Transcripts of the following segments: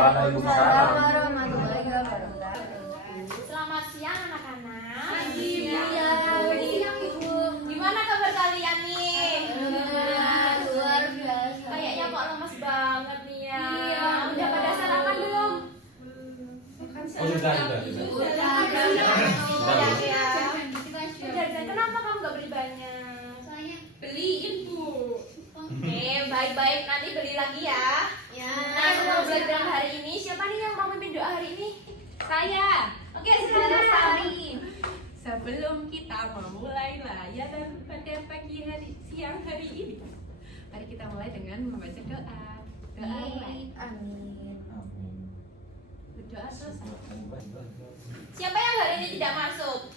Waalaikumsalam warahmatullahi wabarakatuh. Selamat siang anak-anak. Siang Ibu. Gimana kabar kalian nih? Luar biasa. Kayaknya kok lemes banget nih ya. Iya. Udah pada sarapan belum? Oh sudah. Ya. Udah. Kenapa kamu gak beli banyak? Beliin Bu. Oke, baik-baik, nanti beli lagi ya. Nah, sebelum belajar hari ini, siapa nih yang mau memimpin doa hari ini? Saya. Oke, silakan. Sebelum kita memulai layanan pada pagi hari siang hari ini, mari kita mulai dengan membaca doa. Doa mulai. Amin. Berdoa selesai. Siapa yang hari ini tidak masuk?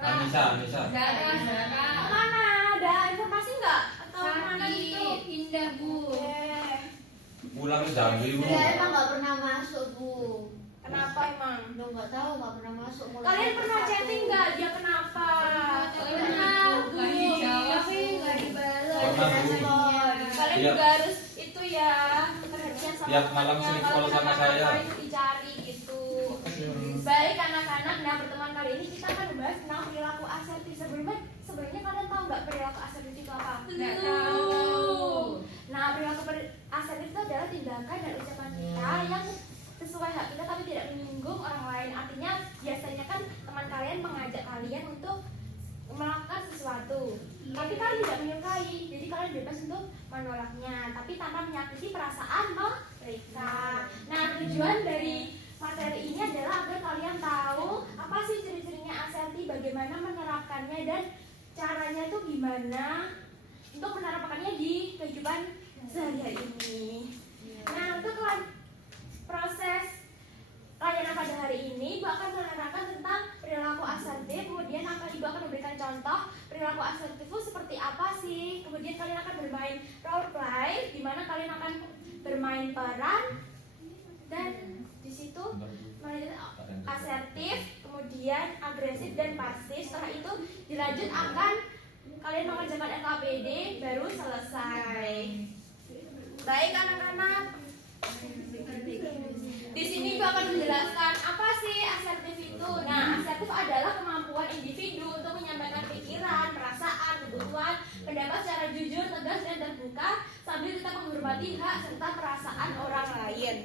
Anissa. Zara. Mana? Ada informasi nggak? Atau mana itu? Indah Bu. Pulang jam 5. Saya emang nggak pernah masuk Bu. Kenapa emang? Udah nggak tahu, nggak pernah masuk. Kalian pernah chatting nggak? Dia kenapa? Pernah Bu. Tapi nggak dibalas. Pernah, Bu. Respon. Kalian Iya. juga harus itu ya, perhatian sama Tiap malam temannya. sering Kalau call sama misalkan saya. apa itu dicari gitu. Baik anak-anak, nah pertemuan kali ini kita akan membahas tentang perilaku asertif. Sebenarnya kalian tahu nggak perilaku asertif itu apa? Nggak tahu. Nah, perilaku asertif itu adalah tindakan dan ucapan kita yang sesuai hak kita tapi tidak menyinggung orang lain. Artinya biasanya kan teman kalian mengajak kalian untuk melakukan sesuatu, tapi kalian tidak menyukai, jadi kalian bebas untuk menolaknya, tapi tanpa menyakiti perasaan mereka. Nah, tujuan dari materi ini adalah agar kalian tahu apa sih ciri-cirinya asertif, bagaimana menerapkannya dan caranya itu gimana untuk menerapkannya di kehidupan sehari-hari ini. Nah, untuk proses layanan pada hari ini, Ibu akan menerangkan tentang perilaku asertif. Kemudian Ibu akan memberikan contoh perilaku asertif itu seperti apa sih. Kemudian kalian akan bermain role play, di mana kalian akan bermain peran dan di situ asertif, kemudian agresif dan pasif. Setelah itu dilanjut akan kalian mengerjakan LKPD baru selesai. Baik anak-anak. Di sini Ibu akan menjelaskan apa sih asertif itu. Nah, asertif adalah kemampuan individu untuk menyampaikan pikiran, perasaan, kebutuhan, pendapat secara jujur, tegas dan terbuka sambil tetap menghormati hak serta perasaan orang lain.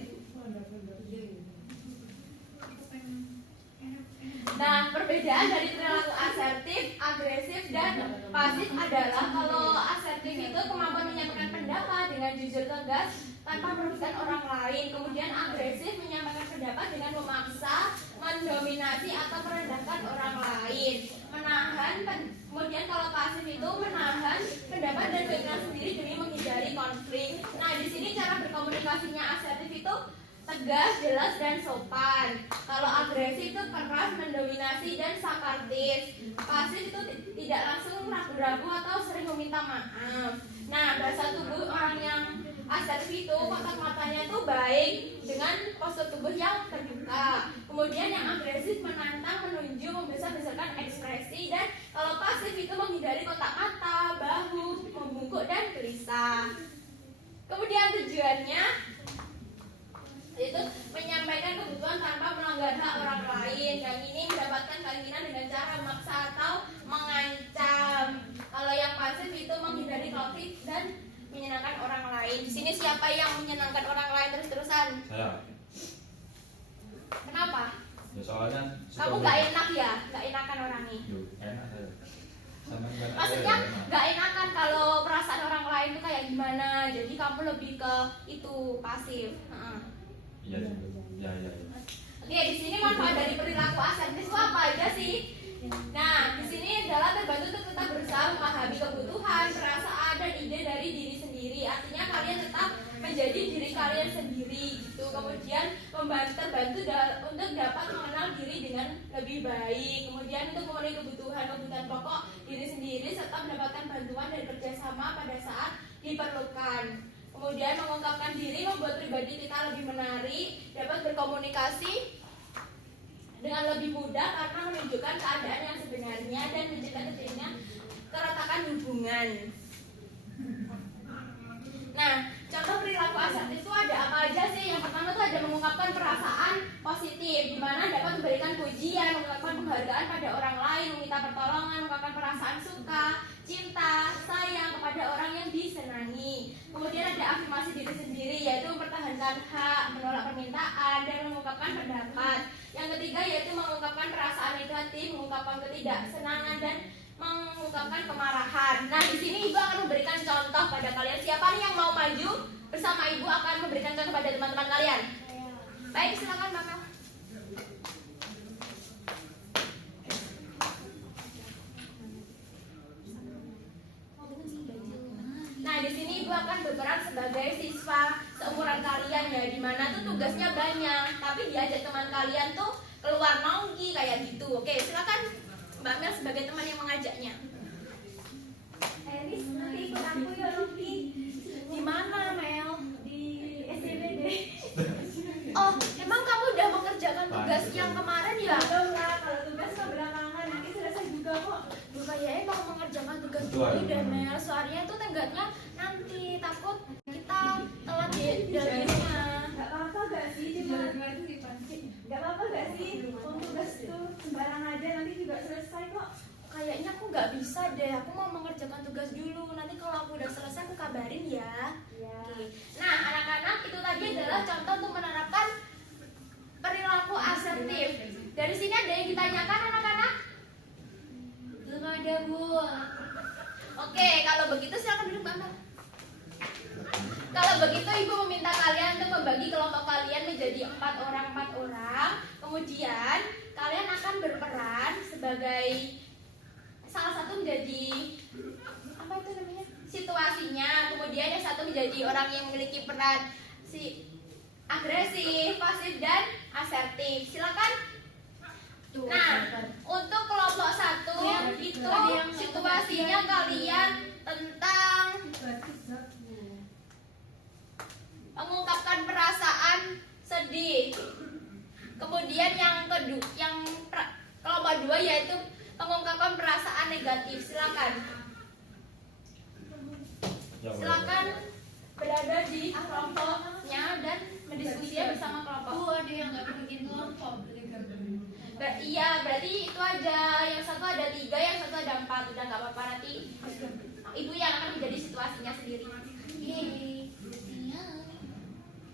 Nah, perbedaan dari perilaku asertif, agresif, dan pasif adalah kalau asertif itu kemampuan menyampaikan pendapat dengan jujur tegas tanpa merugikan orang lain. Kemudian agresif menyampaikan pendapat dengan memaksa, mendominasi atau merendahkan orang lain. Kemudian kalau pasif itu menahan pendapat dan keinginan sendiri demi menghindari konflik. Nah, di sini cara berkomunikasinya asertif itu tegas, jelas, dan sopan. Kalau agresif itu keras, mendominasi, dan sarkastis. Pasif itu tidak langsung ragu-ragu atau sering meminta maaf. Nah, bahasa tubuh orang yang asertif itu kotak matanya itu baik dengan postur tubuh yang terbuka. Kemudian yang agresif menantang, menunjuk, membesar-besarkan ekspresi. Dan kalau pasif itu menghindari kotak mata, bahu, membungkuk, dan gelisah. Kemudian tujuannya itu menyampaikan kebutuhan tanpa melanggar hak orang lain. Yang ini mendapatkan keinginan dengan cara memaksa atau mengancam. Kalau yang pasif itu menghindari konflik dan menyenangkan orang lain. Di sini siapa yang menyenangkan orang lain terus-terusan? Saya. Kenapa? Ya soalnya Kamu nggak enak ya? Nggak enakan orangnya? Enak saya. Maksudnya nggak enakan kalau perasaan orang lain itu kayak gimana? Jadi kamu lebih ke itu pasif. Iya. Oke, di sini manfaat dari perilaku asertif itu apa aja sih? Nah, di sini adalah terbantu untuk tetap berusaha memahami kebutuhan, perasaan, dan ide dari diri sendiri. Artinya kalian tetap menjadi diri kalian sendiri gitu. Kemudian terbantu untuk dapat mengenal diri dengan lebih baik. Kemudian untuk memenuhi kebutuhan pokok diri sendiri serta mendapatkan bantuan dan kerjasama pada saat diperlukan. Kemudian mengungkapkan diri membuat pribadi kita lebih menarik, dapat berkomunikasi dengan lebih mudah karena menunjukkan keadaan yang sebenarnya dan mencegah terjadinya keretakan hubungan. Nah, contoh perilaku asertif itu ada apa aja sih? Yang pertama tuh mengungkapkan perasaan positif, di mana dapat memberikan pujian, mengungkapkan penghargaan pada orang lain, meminta pertolongan, mengungkapkan perasaan suka, cinta, sayang kepada orang yang disenangi. Kemudian ada afirmasi diri sendiri, yaitu mempertahankan hak, menolak permintaan, dan mengungkapkan pendapat. Yang ketiga yaitu mengungkapkan perasaan negatif, mengungkapkan ketidaksenangan, dan mengungkapkan kemarahan. Nah, di sini Ibu akan memberikan contoh pada kalian. Siapa nih yang mau maju bersama Ibu akan memberikan contoh pada teman-teman kalian? Baik, silakan Mbak Mel. Nah, di sini Ibu akan berperan sebagai siswa seumuran kalian ya, di mana tuh tugasnya banyak, tapi diajak teman kalian tuh keluar nongki kayak gitu. Oke, silakan Mbak Mel sebagai teman yang mengajaknya. Elis, nanti ikut aku ya nongki. Di mana Mel? Di SCBD. Oh, emang kamu udah mengerjakan tugas yang kemarin ya? Belum lah, kalau tugas mah belakangan, nanti selesai juga kok. Duh, kayaknya mau mengerjakan tugas dulu deh Mel. Soalnya tuh tenggatnya nanti, takut kita telat di rumah. Gak apa-apa gak sih, cuma gak apa-apa gak sih, tugas tuh sembarang aja nanti juga selesai kok. Kayaknya aku nggak bisa deh, aku mau mengerjakan tugas dulu. Nanti kalau aku udah selesai aku kabarin ya. Oke. Nah, anak-anak, itu tadi adalah contoh untuk menerapkan perilaku asertif. Dari sini ada yang ditanyakan anak-anak? Belum ada, Bu. Oke, kalau begitu silakan duduk Mbak Mel. Kalau begitu Ibu meminta kalian untuk membagi kelompok kalian menjadi 4 orang. Kemudian kalian akan berperan sebagai salah satu menjadi apa itu namanya? Situasinya. Kemudian yang satu menjadi orang yang memiliki peran agresif, pasif, dan asertif. Silakan. Nah, untuk kelompok 1 itu situasinya kalian tentang mengungkapkan perasaan sedih. Kemudian yang kelompok 2 yaitu mengungkapkan perasaan negatif. Silakan. Silakan berada di kelompoknya dan mendiskusikan bersama kelompok. Bu, ada yang nggak bikin kelompok. Iya, berarti itu aja. Yang satu ada 3, yang satu ada 4. Udah nggak apa-apa, nanti Ibu yang akan menjadi situasinya sendiri.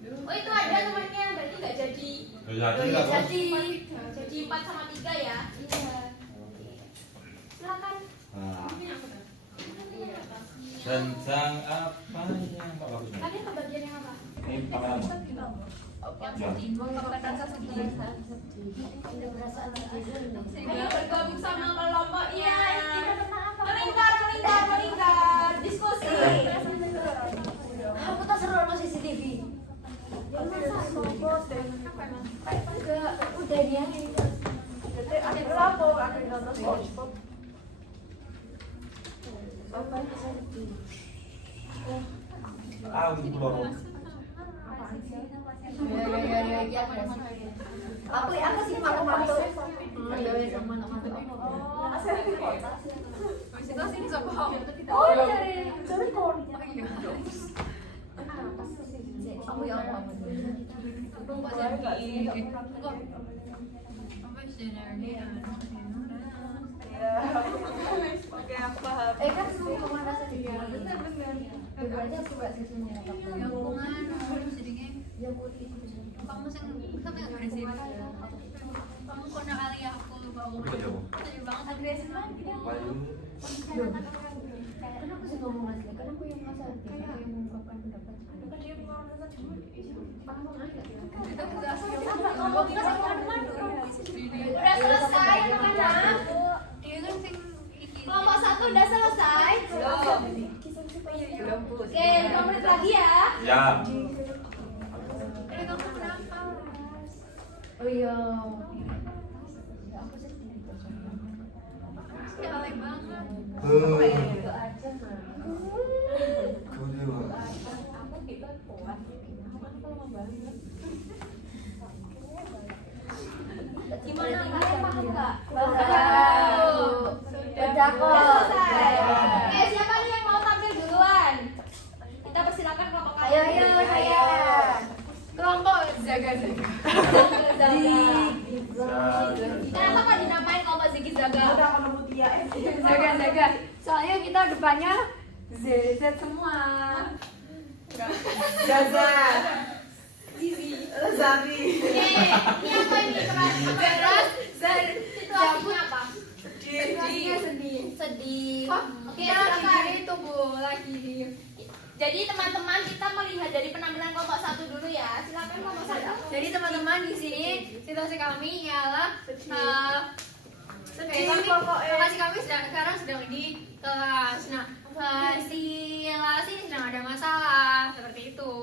Oh, itu ada nomornya, berarti nggak jadi. Jadi 4 sama 3 ya. Iya. Silakan. Tentang apa yang bagus? Kalian ke bagian yang apa? Ini pengalaman. Mengungkapkan rasa sedih. Ayo bergabung sama kelompoknya. Melingkar. Diskusi. Aku tak seru sama CCTV. Enggak, udah dia. Ada berapa? Ada nonton SpongeBob. Aku keluar. Aku sih malu-malu. Ya wes malu-malu. Oh, dari kon. Aku ya apa? Oke, aku paham. Kan semua kemana saja? Benar. Berarti aku gak sisinya. Yang bunga, sedikit. Yang putih itu. Kamu sampai agresif. Kamu pernah kali aku sedih banget agresif banget. Kan aku sih ngomong asli, kan aku yang ngasih arti, aku yang mengungkapkan pendapat. Kan dia paham aja. Udah selesai anak-anak. Dia kan sing iki. Kelompok 1 udah selesai. Oke, 5 menit lagi ya. Ya. Kamu kenapa? Oh iya. Aku sedih. Ya alay banget. Itu aja mah. Aku gitu kuat. Aku lama banget. Gimana kalian paham nggak? Udah kok. Selesai. Oke, siapa nih yang mau tampil duluan? Kita persilakan kelompok kalian. Ayo, saya. kelompok zaga-zaga. Kenapa kok dinamain kelompok Ziggy Zaga? Zaga-zaga. Soalnya kita depannya ZZ semua. Zabi. Ini apa ini? Terus Situasinya apa? situasinya sedih. Sedih. Oke, Kita silakan. lagi itu Bu, lagi Jadi teman-teman kita melihat dari penampilan kelompok 1 dulu ya. Silakan kelompok 1. Jadi teman-teman di sini situasi kami ialah Sedih kami pokoknya. lokasi kami sekarang sedang di kelas. Nah, fasilitasi ini sedang ada masalah seperti itu.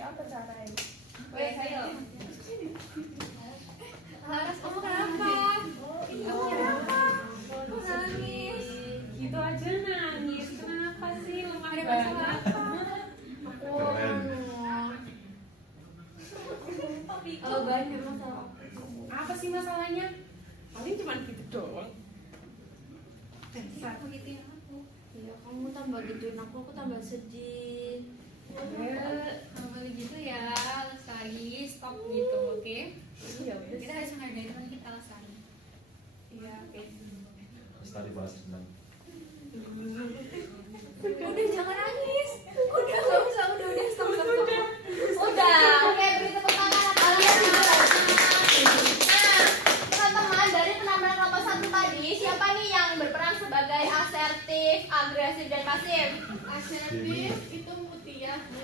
Apa caranya? Weh, ayo. Laras, kamu kenapa? Kamu kenapa? Kok nangis? Gitu aja nangis, kenapa sih lemah Ada banget? masalah apa? Keren. Oh, banyak masalah. Apa sih masalahnya? Paling cuma gitu doang. Aku gituin aku. Ya kamu tambah gituin aku tambah sedih. Kalau boleh gitu ya, Lestari, stop gitu, oke? Kita harus menghargai teman kita, Lestari. Iya, oke. Lestari balas dendam. Udah, jangan nangis. Udah, nggak usah, udah, stop. Udah, oke, beri tepuk tangan kalian. Nah, teman-teman dari penampilan kelompok 1 tadi, siapa nih yang berperan sebagai asertif, agresif, dan pasif? Asertif itu Mutia, Bu.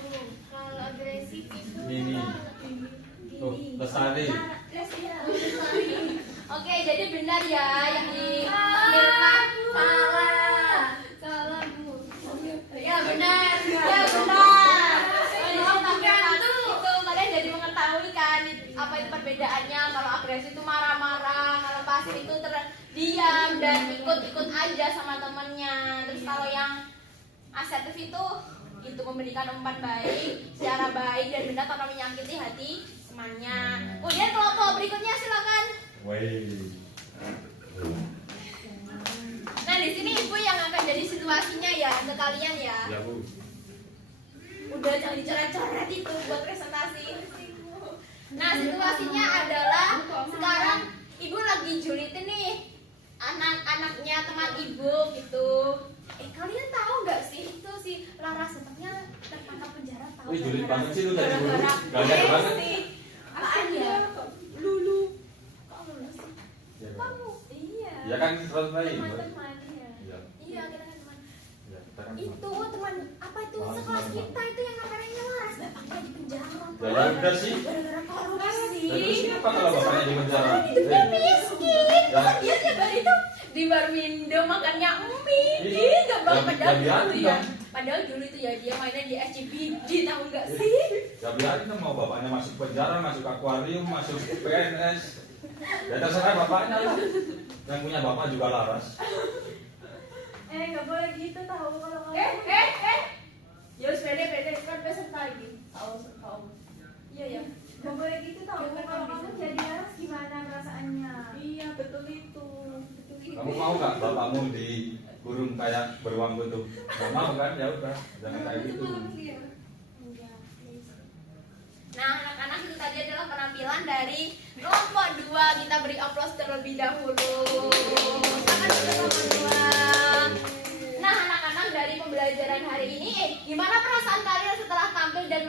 Kalau agresif itu Ini. Tuh, Lestari. Oke, jadi benar ya yang dipanggilkan. Salah, Bu. Ya benar, ya benar. Itu kalian jadi mengetahui kan apa itu perbedaannya. Kalau agresif itu marah-marah, kalau pasif itu terdiam dan ikut-ikut aja sama temennya. Terus kalau yang asertif itu memberikan umpan baik, secara baik dan benar tanpa menyakiti hati temannya. Kemudian kelompok berikutnya silakan. Woi. Nah di sini ibu yang akan jadi situasinya ya ke kalian ya. Ya Bu. Udah jangan dicoret-coret itu buat presentasi. Nah situasinya adalah sekarang ibu lagi julitin nih anak-anaknya teman ibu gitu. Kalian tahu nggak sih itu si Laras sepertinya tertangkap penjara tahu? Wih, julid banget sih lu dari dulu. Gara-gara Gajah banget. sih. Apaan ya? Lulu. Kok lulus sih? Ya, Kamu? Iya. ya kan terus lain. Teman-teman ya. Iya. Iya kita kan teman. Ya, kita kan Itu teman apa itu Wah, sekelas teman. kita itu yang namanya Laras bapaknya di penjara. Ya udah sih. Gara-gara korupsi. Terus siapa kalau bapaknya di penjara? Hidupnya miskin. Ya. Kan dia tiap hari itu di Barmindo makannya mie. Ih, nggak banget Ya, padahal ya biarin dulu ya. dong. Padahal dulu itu ya dia mainnya di SCBD tahu nggak sih? Ya biarin kan mau bapaknya masuk penjara, masuk akuarium, masuk PNS. Ya terserah bapaknya lah. Yang punya bapak juga Laras. Nggak boleh gitu tahu kalau kamu. Yus pede kan peserta lagi. Tahu. Iya ya. Nggak boleh gitu tahu kalau kamu jadi Laras gimana perasaannya? Iya, betul itu. Kamu mau nggak bapakmu dikurung kayak beruang gitu? Nggak mau kan? Ya udah, jangan kayak gitu. Nah, anak-anak itu tadi adalah penampilan dari kelompok 2. Kita beri aplaus terlebih dahulu. Sangat kelompok 2. Nah, anak-anak dari pembelajaran hari ini, gimana perasaan kalian setelah tampil dan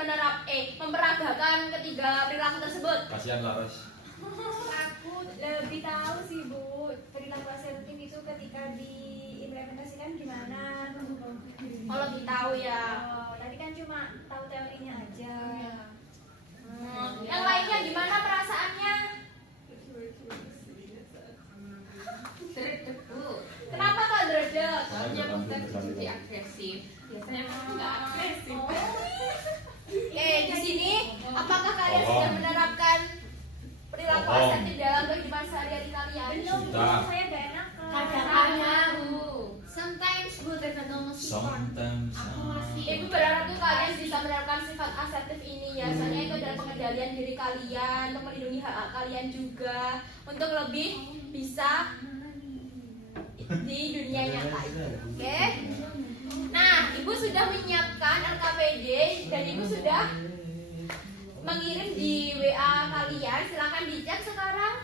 memperagakan ketiga perilaku tersebut? Kasihan Laras. Aku lebih tahu sih Bu, perilaku asertif itu ketika diimplementasikan gimana. Oh, lebih tahu ya. Tadi kan cuma tahu teorinya aja. Yang lainnya gimana perasaannya? Kenapa kok dredeg? Soalnya kita jadi agresif. Biasanya memang nggak agresif. Di sini apakah kalian Oh. sudah menerapkan perilaku Oh. asertif dalam kehidupan sehari-hari kalian? Sudah. Saya gak enak. Kadang-kadang, Bu. Sometimes, Bu, tergantung sifat. Sometimes. Aku masih Ibu berharap tuh kalian bisa menerapkan sifat asertif ini ya. Soalnya itu adalah pengendalian diri kalian untuk melindungi hak kalian juga untuk lebih bisa di dunia nyata. Oke? Nah, Ibu sudah menyiapkan LKPD dan Ibu sudah mengirim di WA kalian. Silakan dicek sekarang.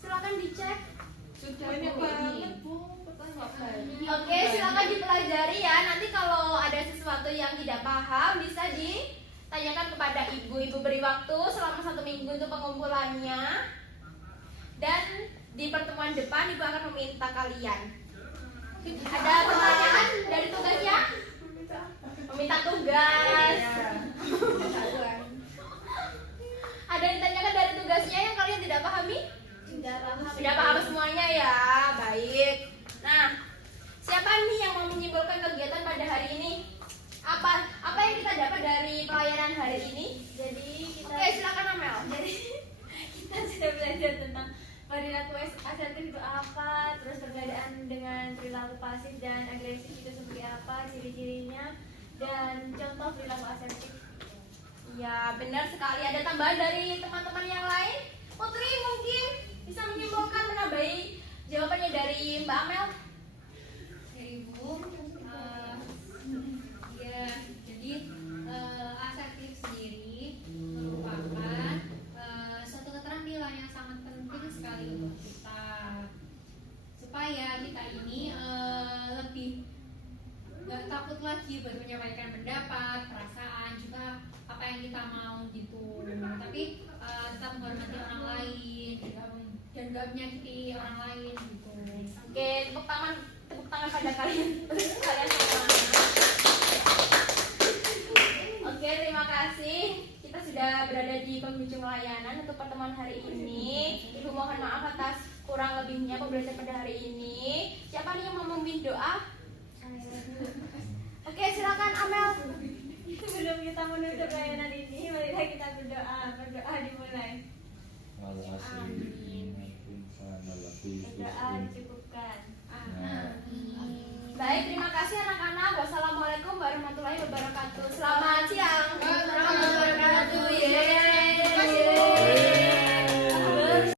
Silakan dicek. Sudah Banyak Bu, ini. banget Bu pertanyaan. Oke, silakan dipelajari ya. Nanti kalau ada sesuatu yang tidak paham bisa ditanyakan kepada ibu. Ibu beri waktu selama 1 minggu untuk pengumpulannya. Dan di pertemuan depan ibu akan meminta kalian. Ada pertanyaan dari tugasnya? Meminta tugas. Ada yang ditanyakan dari tugasnya yang kalian tidak pahami? Sudah paham semuanya ya. Baik. Nah, siapa nih yang mau menyimpulkan kegiatan pada hari ini? Apa yang kita dapat dari pelayanan hari ini? Jadi kita Oke, silakan Amel. Jadi kita sudah belajar tentang perilaku asertif itu apa, terus perbedaan dengan perilaku pasif dan agresif itu seperti apa, ciri-cirinya, dan contoh perilaku asertif. Ya, benar sekali. Ada tambahan dari teman-teman yang lain? Putri mungkin bisa menyimpulkan, menambahi jawabannya dari Mbak Amel. Ya Ibu, ya jadi asertif sendiri merupakan suatu keterampilan yang sangat penting sekali untuk kita supaya kita ini lebih nggak takut lagi buat menyampaikan pendapat, perasaan, juga apa yang kita mau gitu. Tapi tetap menghormati orang lain dan nggak menyakiti orang lain gitu. Oke, tepuk tangan pada kalian. Kalian semua. Oke, terima kasih. Kita sudah berada di penghujung layanan untuk pertemuan hari ini. Ibu mohon maaf atas kurang lebihnya pembelajaran pada hari ini. Siapa nih yang mau memimpin doa? Oke, silakan Amel. Sebelum kita menutup layanan ini, marilah kita berdoa. Berdoa dimulai. Berdoa dicukupkan. Baik, terima kasih anak-anak. Wassalamualaikum warahmatullahi wabarakatuh. Selamat siang.